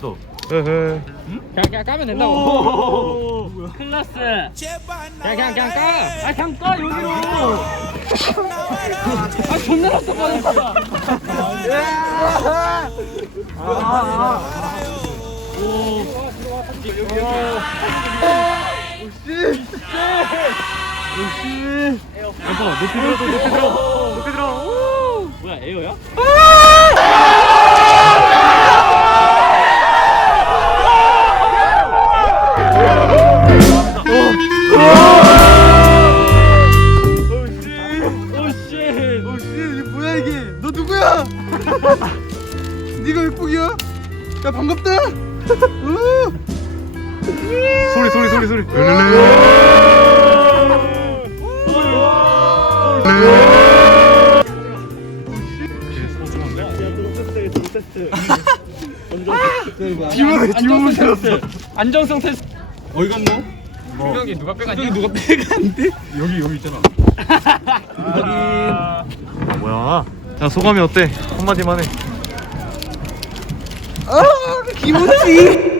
또. 에헤. 그냥 그냥 까면 된다고. 클라스. 그냥 그냥 그냥 까. 아 그냥 까 여기로. 아 존나 났어. 오빠 높이 들어 높이 들어 높이 들어. 뭐야 에어야? 이게 뭐야 이게? 너 누구야? 네가 윗북이야? 야 반갑다. 우. 소리 소리 소리 소리. 뒤로 뒤로 테스트. 안정성 테스트. 어이 갔노? 여기 누가 빼갔냐? 누가 빼갔는데? 여기 여기 있잖아. 뭐야? 야 소감이 어때? 한마디만 해. 아 기분이.